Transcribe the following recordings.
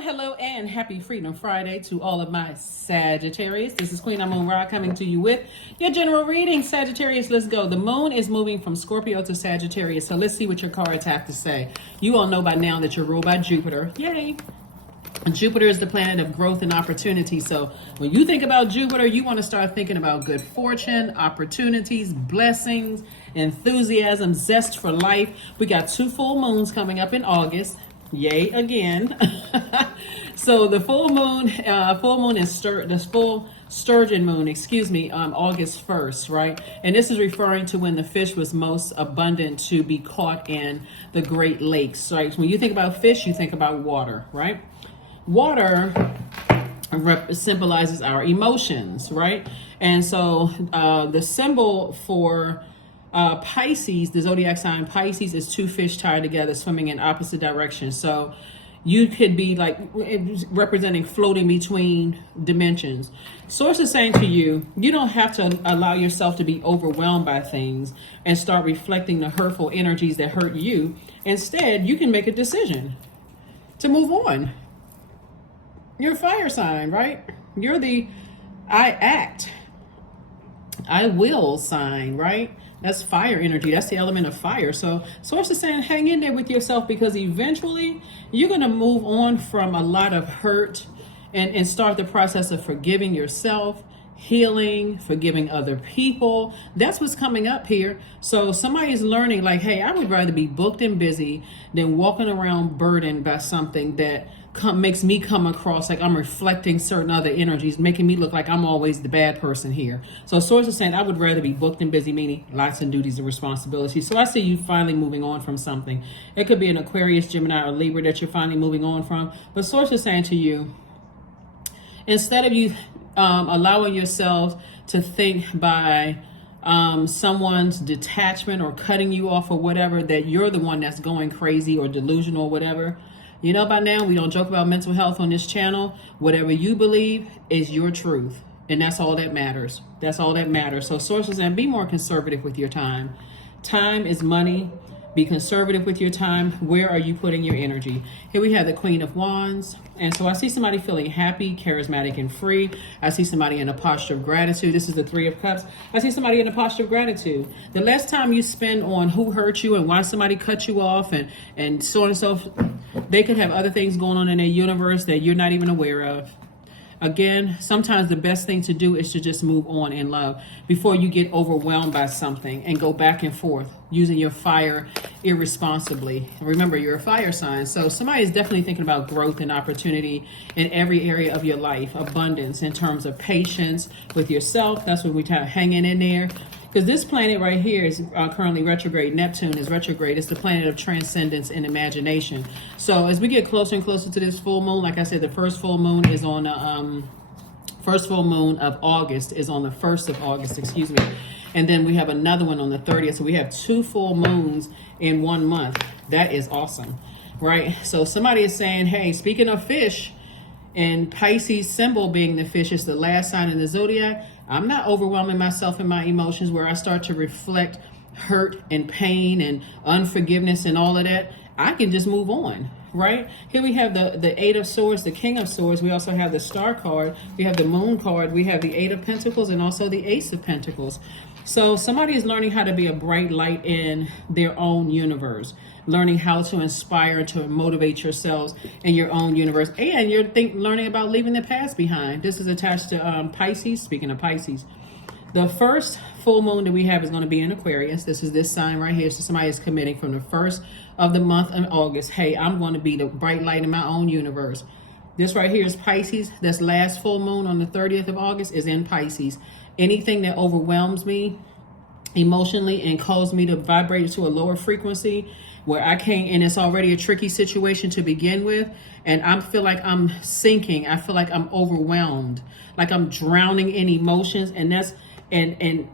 Hello, and happy Freedom Friday to all of my Sagittarius. This is Queen Amun Ra coming to you with your general reading. Sagittarius, let's go. The moon is moving from Scorpio to Sagittarius, so let's see what your cards have to say. You all know by now that you're ruled by Jupiter. Yay! Jupiter is the planet of growth and opportunity. So when you think about Jupiter, you want to start thinking about good fortune, opportunities, blessings, enthusiasm, zest for life. We got 2 full moons coming up in August. Yay again. So the full moon is this full sturgeon moon, August 1st, right? And this is referring to when the fish was most abundant to be caught in the Great Lakes, right? When you think about fish, you think about water, right? Water symbolizes our emotions, right? And so the symbol for Pisces, the zodiac sign Pisces, is 2 fish tied together swimming in opposite directions. So you could be like representing floating between dimensions. Source is saying to you, you don't have to allow yourself to be overwhelmed by things and start reflecting the hurtful energies that hurt you. Instead, you can make a decision to move on. You're a fire sign, right? You're the I act, I will sign, right? That's fire energy. That's the element of fire. So Source is saying hang in there with yourself, because eventually you're going to move on from a lot of hurt and start the process of forgiving yourself, healing, forgiving other people. That's what's coming up here. So somebody is learning like, hey, I would rather be booked and busy than walking around burdened by something that makes me come across like I'm reflecting certain other energies, making me look like I'm always the bad person here. So Source is saying I would rather be booked and busy, meaning lots of duties and responsibilities. So I see you finally moving on from something. It could be an Aquarius, Gemini, or Libra that you're finally moving on from. But Source is saying to you, instead of you allowing yourself to think by someone's detachment or cutting you off or whatever, that you're the one that's going crazy or delusional or whatever. You know, by now, we don't joke about mental health on this channel. Whatever you believe is your truth. And that's all that matters. That's all that matters. So sources, and be more conservative with your time. Time is money. Be conservative with your time. Where are you putting your energy? Here we have the Queen of Wands. And so I see somebody feeling happy, charismatic, and free. I see somebody in a posture of gratitude. This is the 3 of Cups. I see somebody in a posture of gratitude. The less time you spend on who hurt you and why somebody cut you off and so on and so forth, they could have other things going on in their universe that you're not even aware of. Again, sometimes the best thing to do is to just move on in love before you get overwhelmed by something and go back and forth using your fire irresponsibly. Remember, you're a fire sign. So somebody is definitely thinking about growth and opportunity in every area of your life. Abundance in terms of patience with yourself. That's what we're hanging in there. Because this planet right here is currently retrograde. Neptune is retrograde. It's the planet of transcendence and imagination. So as we get closer and closer to this full moon, like I said, the first full moon is on the first full moon of August is on the 1st of August, And then we have another one on the 30th. So we have 2 full moons in 1 month. That is awesome, right? So somebody is saying, hey, speaking of fish, and Pisces symbol being the fish is the last sign in the zodiac, I'm not overwhelming myself in my emotions where I start to reflect hurt and pain and unforgiveness and all of that. I can just move on, right? Here we have the 8 of Swords, the King of Swords. We also have the Star card. We have the Moon card. We have the 8 of Pentacles and also the Ace of Pentacles. So somebody is learning how to be a bright light in their own universe, learning how to inspire, to motivate yourselves in your own universe. And you're learning about leaving the past behind. This is attached to Pisces. Speaking of Pisces, the first full moon that we have is going to be in Aquarius. This is this sign right here. So somebody is committing from the 1st of the month in August. Hey, I'm going to be the bright light in my own universe. This right here is Pisces. This last full moon on the 30th of August is in Pisces. Anything that overwhelms me emotionally and causes me to vibrate to a lower frequency where I can't, and it's already a tricky situation to begin with, and I feel like I'm sinking, I feel like I'm overwhelmed, like I'm drowning in emotions, and that's and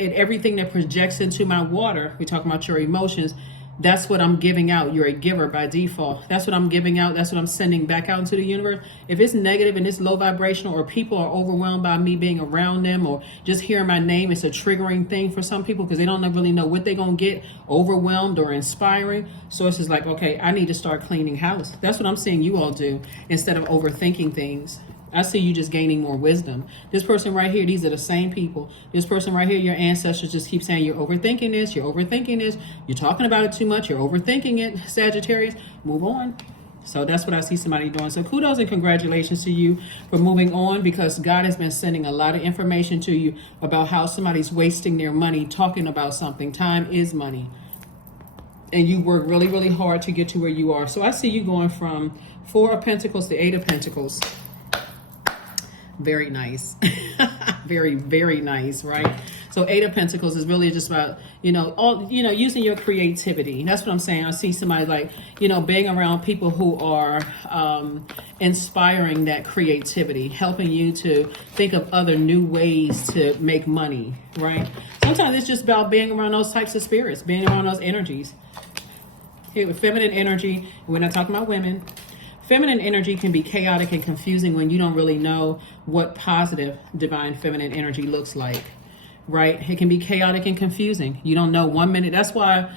everything that projects into my water, we're talking about your emotions, That's what I'm giving out. You're a giver by default. That's what I'm giving out. That's what I'm sending back out into the universe. If it's negative and it's low vibrational, or people are overwhelmed by me being around them, or just hearing my name, it's a triggering thing for some people because they don't really know what they're going to get, overwhelmed or inspiring. So it's just like, okay, I need to start cleaning house. That's what I'm seeing you all do instead of overthinking things. I see you just gaining more wisdom. This person right here, these are the same people. This person right here, your ancestors just keep saying, you're overthinking this, you're overthinking this, you're talking about it too much, you're overthinking it, Sagittarius, move on. So that's what I see somebody doing. So kudos and congratulations to you for moving on, because God has been sending a lot of information to you about how somebody's wasting their money talking about something. Time is money. And you work really, really hard to get to where you are. So I see you going from 4 of Pentacles to 8 of Pentacles. Very nice. Very, very nice, right? So 8 of Pentacles is really just about, using your creativity. That's what I'm saying. I see somebody like, being around people who are inspiring that creativity, helping you to think of other new ways to make money, right? Sometimes it's just about being around those types of spirits, being around those energies. Here with feminine energy, we're not talking about women. Feminine energy can be chaotic and confusing when you don't really know what positive divine feminine energy looks like, right? It can be chaotic and confusing. You don't know 1 minute. That's why,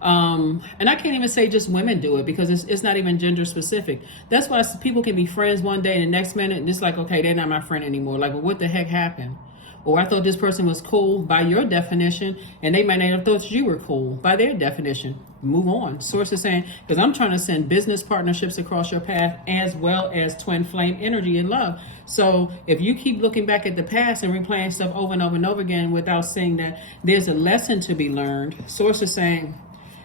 and I can't even say just women do it, because it's not even gender specific. That's why people can be friends one day and the next minute, it's like, okay, they're not my friend anymore. Like, well, what the heck happened? Or I thought this person was cool by your definition, and they might not have thought you were cool by their definition. Move on. Source is saying, because I'm trying to send business partnerships across your path, as well as twin flame energy and love. So if you keep looking back at the past and replaying stuff over and over and over again without seeing that there's a lesson to be learned, Source is saying,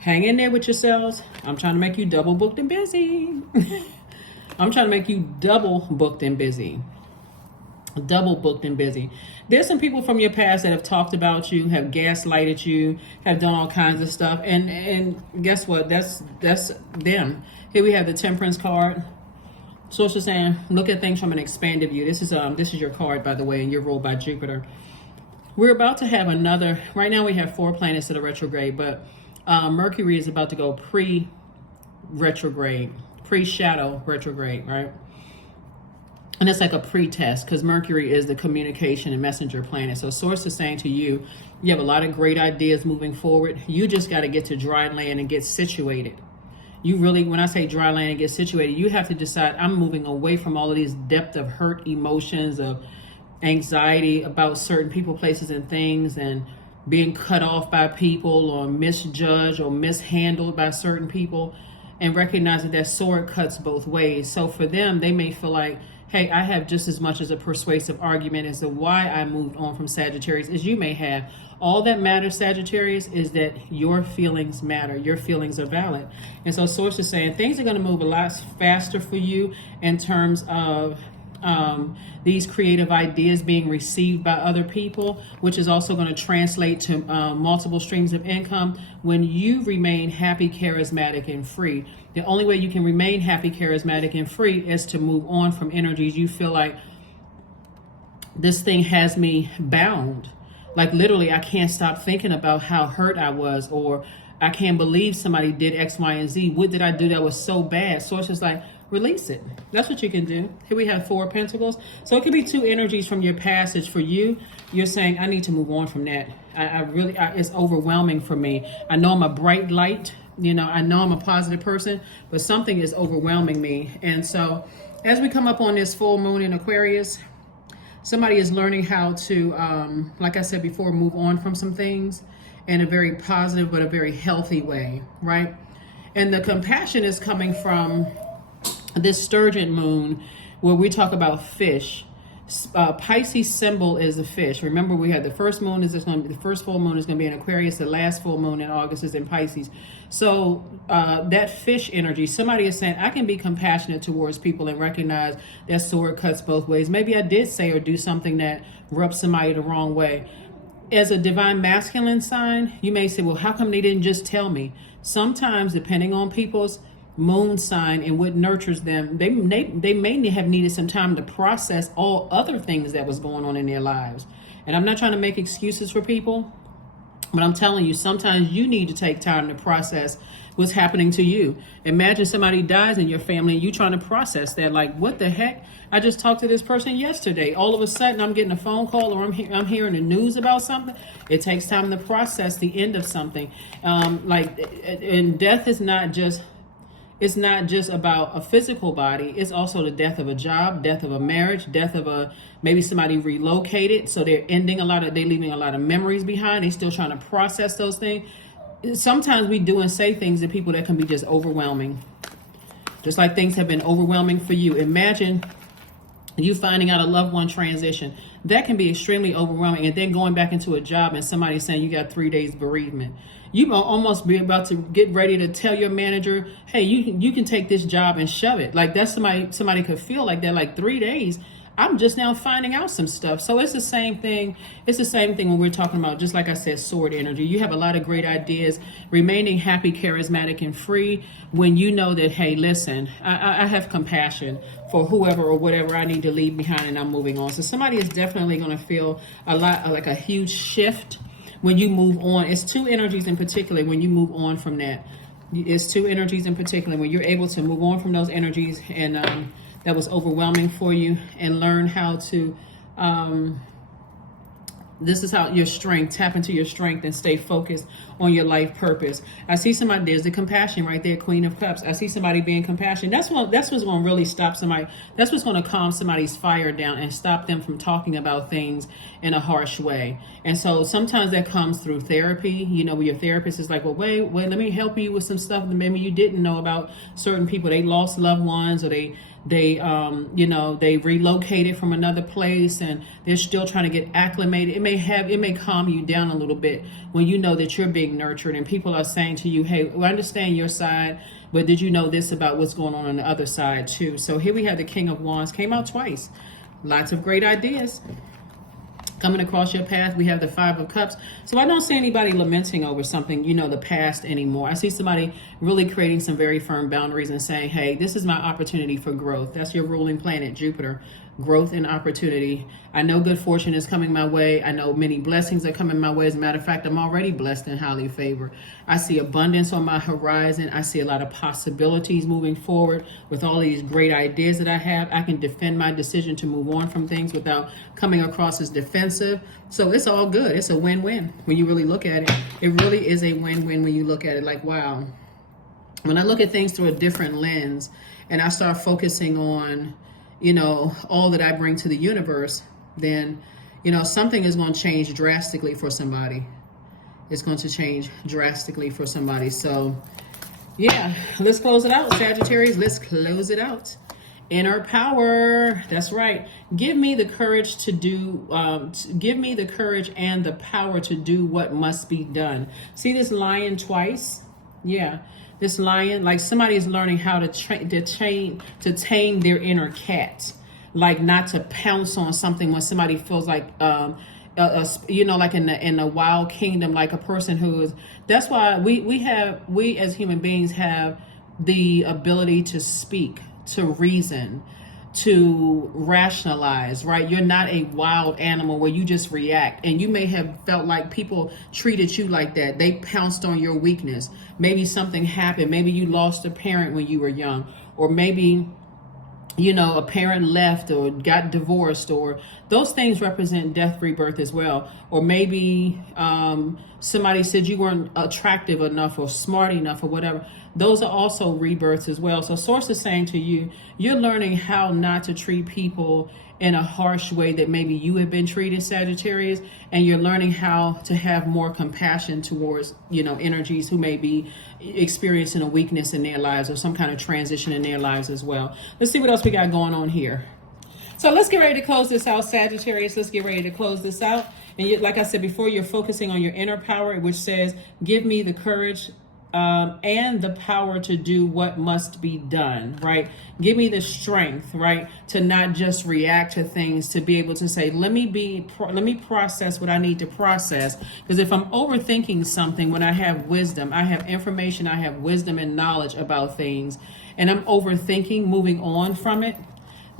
hang in there with yourselves. I'm trying to make you double booked and busy. I'm trying to make you double booked and busy. Double booked and busy. There's some people from your past that have talked about you, have gaslighted you, have done all kinds of stuff, and guess what? That's them. Here we have the Temperance card. So it's just saying, look at things from an expanded view. This is your card, by the way, and you're ruled by Jupiter. We're about to have another. Right now we have 4 planets that are retrograde, but Mercury is about to go pre-retrograde, pre-shadow retrograde, right? And it's like a pre-test, because Mercury is the communication and messenger planet. So Source is saying to you, you have a lot of great ideas moving forward. You just got to get to dry land and get situated. You really, when I say dry land and get situated, you have to decide, I'm moving away from all of these depth of hurt emotions, of anxiety about certain people, places, and things, and being cut off by people or misjudged or mishandled by certain people, and recognizing that sword cuts both ways. So for them, they may feel like, hey, I have just as much as a persuasive argument as to why I moved on from Sagittarius as you may have. All that matters, Sagittarius, is that your feelings matter. Your feelings are valid. And so Source is saying things are going to move a lot faster for you in terms of these creative ideas being received by other people, which is also going to translate to multiple streams of income when you remain happy, charismatic, and free. The only way you can remain happy, charismatic, and free is to move on from energies you feel like, this thing has me bound. Like literally, I can't stop thinking about how hurt I was, or I can't believe somebody did X, Y, and Z. What did I do that was so bad? So it's just like, release it. That's what you can do. Here we have 4 Pentacles. So it could be 2 energies from your passage. For you, you're saying, I need to move on from that. I really, it's overwhelming for me. I know I'm a bright light. I know I'm a positive person, but something is overwhelming me. And so as we come up on this full moon in Aquarius, somebody is learning how to, like I said before, move on from some things in a very positive but a very healthy way, right? And the compassion is coming from this sturgeon moon, where we talk about fish. Pisces symbol is a fish. Remember, we had the first moon is going to be, the first full moon is going to be in Aquarius. The last full moon in August is in Pisces. So that fish energy, somebody is saying, I can be compassionate towards people and recognize that sword cuts both ways. Maybe I did say or do something that rubbed somebody the wrong way. As a divine masculine sign, you may say, well, how come they didn't just tell me? Sometimes, depending on people's moon sign and what nurtures them, they may have needed some time to process all other things that was going on in their lives. And I'm not trying to make excuses for people, But I'm telling you, sometimes you need to take time to process what's happening to you. Imagine somebody dies in your family and you trying to process that. Like, what the heck? I just talked to this person yesterday. All of a sudden, I'm getting a phone call, or I'm hearing the news about something. It takes time to process the end of something. And death is not just, it's not just about a physical body. It's also the death of a job, death of a marriage, death of maybe somebody relocated. So they're leaving a lot of memories behind. They're still trying to process those things. Sometimes we do and say things to people that can be just overwhelming. Just like things have been overwhelming for you. Imagine you finding out a loved one transition. That can be extremely overwhelming. And then going back into a job and somebody saying you got 3 days bereavement. You will almost be about to get ready to tell your manager, hey, you can take this job and shove it. Like, that's somebody could feel like that, like 3 days. I'm just now finding out some stuff. So it's the same thing. It's the same thing when we're talking about, just like I said, sword energy. You have a lot of great ideas, remaining happy, charismatic, and free when you know that, hey, listen, I have compassion for whoever or whatever I need to leave behind, and I'm moving on. So somebody is definitely going to feel a lot like a huge shift when you move on. It's two energies in particular when you move on from that. It's two energies in particular when you're able to move on from those energies and that was overwhelming for you, and learn how to this is how your strength, tap into your strength and stay focused on your life purpose. I see somebody, there's the compassion right there, Queen of Cups. I see somebody being compassionate. That's what's going to really stop somebody. That's what's going to calm somebody's fire down and stop them from talking about things in a harsh way. And so sometimes that comes through therapy. You know, where your therapist is like, well, wait, let me help you with some stuff that maybe you didn't know about certain people. They lost loved ones, or they relocated from another place and they're still trying to get acclimated. It may calm you down a little bit when you know that you're being nurtured and people are saying to you, hey, I understand your side, but did you know this about what's going on the other side too? So here we have the King of Wands, came out twice. Lots of great ideas coming across your path. We have the Five of Cups. So I don't see anybody lamenting over something, the past anymore. I see somebody really creating some very firm boundaries and saying, hey, this is my opportunity for growth. That's your ruling planet, Jupiter. Growth and opportunity. I know good fortune is coming my way. I know many blessings are coming my way. As a matter of fact, I'm already blessed and highly favored. I see abundance on my horizon. I see a lot of possibilities moving forward with all these great ideas that I have. I can defend my decision to move on from things without coming across as defensive. So it's all good. It's a win-win when you really look at it. It really is a win-win when you look at it like, wow. When I look at things through a different lens and I start focusing on all that I bring to the universe, then, something is going to change drastically for somebody. It's going to change drastically for somebody. So, yeah, let's close it out, Sagittarius. Let's close it out. Inner power. That's right. Give me the courage to do, give me the courage and the power to do what must be done. See this lion twice? Yeah. This lion, like somebody is learning how to tame their inner cat, like not to pounce on something when somebody feels like, like in the wild kingdom, like a person who is. That's why we as human beings have the ability to speak, to reason, to rationalize, right? You're not a wild animal where you just react. And you may have felt like people treated you like that. They pounced on your weakness. Maybe something happened. Maybe you lost a parent when you were young, or maybe a parent left or got divorced, or those things represent death, rebirth as well. Or maybe somebody said you weren't attractive enough or smart enough or whatever. Those are also rebirths as well. So Source is saying to you, you're learning how not to treat people in a harsh way that maybe you have been treated, Sagittarius, and you're learning how to have more compassion towards, energies who may be experiencing a weakness in their lives or some kind of transition in their lives as well. Let's see what else we got going on here. So let's get ready to close this out, Sagittarius. Let's get ready to close this out. And like I said before, you're focusing on your inner power, which says, give me the courage and the power to do what must be done, right? Give me the strength, right, to not just react to things, to be able to say, let me process what I need to process. Because if I'm overthinking something, when I have wisdom, I have information, I have wisdom and knowledge about things, and I'm overthinking, moving on from it,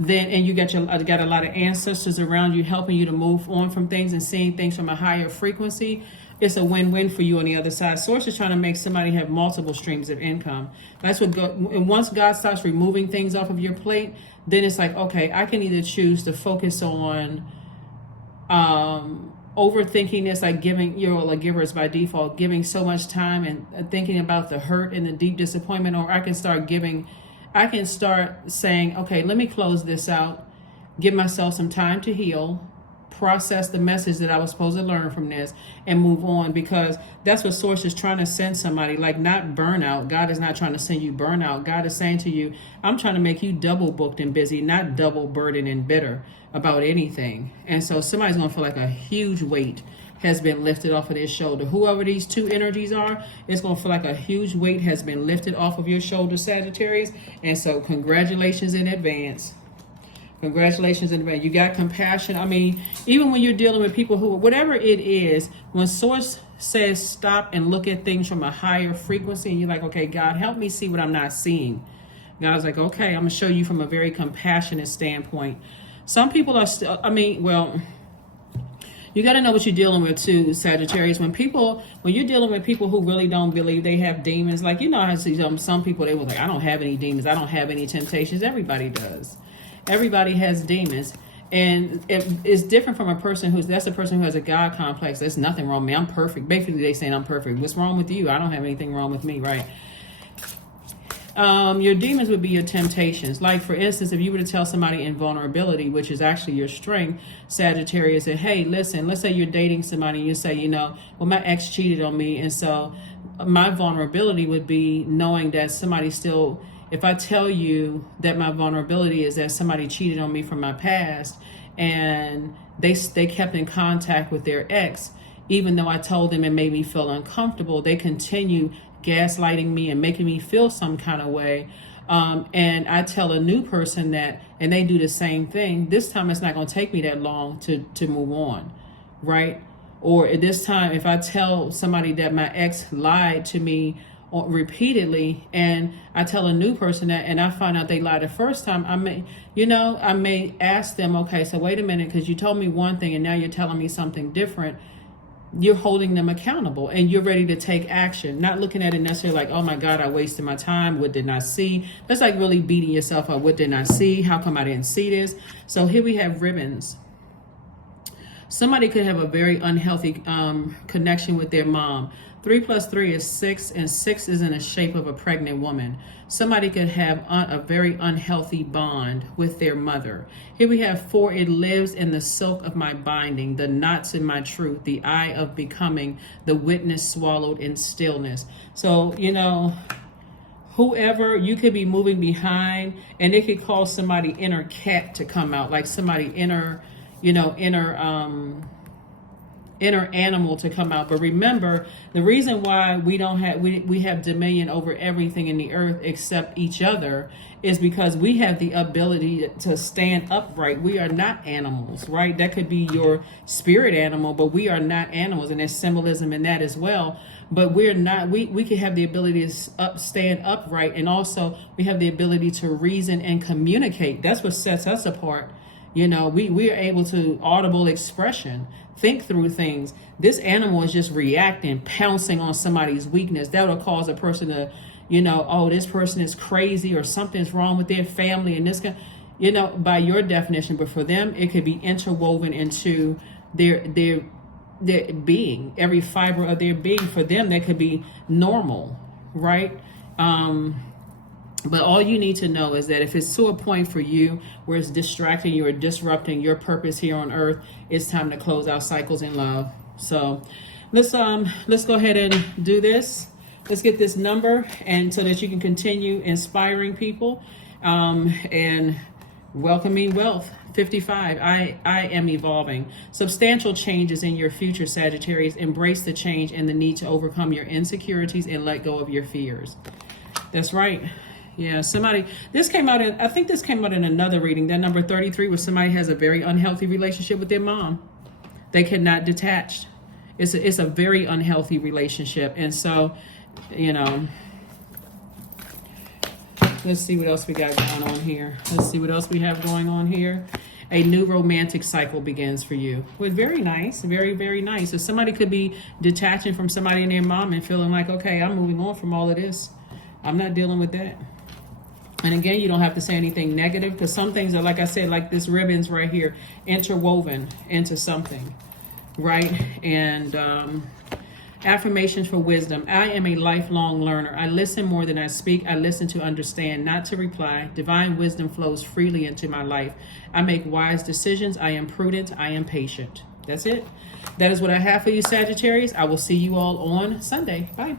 then, and you got a lot of ancestors around you helping you to move on from things and seeing things from a higher frequency, it's a win-win for you on the other side. Source is trying to make somebody have multiple streams of income. That's what and once God starts removing things off of your plate, then it's like, okay, I can either choose to focus on overthinking this, like giving, you're like givers by default, giving so much time and thinking about the hurt and the deep disappointment, or I can start saying, okay, let me close this out, give myself some time to heal, process the message that I was supposed to learn from this, and move on, because that's what Source is trying to send somebody, like not burnout. God is not trying to send you burnout. God is saying to you, I'm trying to make you double booked and busy, not double burdened and bitter about anything. And so somebody's going to feel like a huge weight has been lifted off of their shoulder. Whoever these two energies are, it's going to feel like a huge weight has been lifted off of your shoulder, Sagittarius. And so congratulations in advance. Congratulations in advance. You got compassion. I mean, even when you're dealing with people who, whatever it is, when Source says stop and look at things from a higher frequency, and you're like, okay, God, help me see what I'm not seeing. God's like, okay, I'm going to show you from a very compassionate standpoint. Some people are still, you got to know what you're dealing with too, Sagittarius. When you're dealing with people who really don't believe they have demons, like, you know, I see some people, they were like, I don't have any demons. I don't have any temptations. Everybody does. Everybody has demons. And it's different from a person that's a person who has a God complex. There's nothing wrong with me. I'm perfect. Basically, they saying I'm perfect. What's wrong with you? I don't have anything wrong with me, right? Your demons would be your temptations. Like, for instance, if you were to tell somebody in vulnerability, which is actually your strength, Sagittarius, that, hey, listen, let's say you're dating somebody and you say, well, my ex cheated on me. And so my vulnerability would be knowing that somebody still, if I tell you that my vulnerability is that somebody cheated on me from my past and they kept in contact with their ex, even though I told them it made me feel uncomfortable, they continue gaslighting me and making me feel some kind of way. And I tell a new person that, and they do the same thing. This time it's not going to take me that long to move on, right? Or this time, if I tell somebody that my ex lied to me repeatedly, and I tell a new person that, and I find out they lied the first time, I may ask them, okay, so wait a minute, because you told me one thing and now you're telling me something different. You're holding them accountable and you're ready to take action, not looking at it necessarily like, oh my God, I wasted my time. What did I see? That's like really beating yourself up. What did I see? How come I didn't see this? So here we have ribbons. Somebody could have a very unhealthy connection with their mom. 3 + 3 is 6, and 6 is in the shape of a pregnant woman. Somebody could have a very unhealthy bond with their mother. Here we have 4, it lives in the silk of my binding, the knots in my truth, the eye of becoming, the witness swallowed in stillness. So, whoever, you could be moving behind, and it could cause somebody inner cat to come out, like somebody inner animal to come out. But remember, the reason why we have dominion over everything in the earth except each other is because we have the ability to stand upright. We are not animals, right? That could be your spirit animal, but we are not animals, and there's symbolism in that as well. But we're not, we can have the ability to stand upright, and also we have the ability to reason and communicate. That's what sets us apart. We are able to audible expression, think through things. This animal is just reacting, pouncing on somebody's weakness. That will cause a person to, oh, this person is crazy or something's wrong with their family. And this by your definition, but for them, it could be interwoven into their being, every fiber of their being. For them, that could be normal, right? But all you need to know is that if it's to a point for you where it's distracting you or disrupting your purpose here on earth, it's time to close out cycles in love. So let's go ahead and do this. Let's get this number, and so that you can continue inspiring people and welcoming wealth. 55. I am evolving. Substantial changes in your future, Sagittarius. Embrace the change and the need to overcome your insecurities and let go of your fears. That's right. Yeah, this came out in another reading, that number 33, where somebody has a very unhealthy relationship with their mom. They cannot detach. It's a very unhealthy relationship. And so, let's see what else we got going on here. Let's see what else we have going on here. A new romantic cycle begins for you. Well, very nice, very, very nice. So somebody could be detaching from somebody and their mom and feeling like, okay, I'm moving on from all of this. I'm not dealing with that. And again, you don't have to say anything negative, because some things are, like I said, like this ribbons right here, interwoven into something, right? And affirmations for wisdom. I am a lifelong learner. I listen more than I speak. I listen to understand, not to reply. Divine wisdom flows freely into my life. I make wise decisions. I am prudent. I am patient. That's it. That is what I have for you, Sagittarius. I will see you all on Sunday. Bye.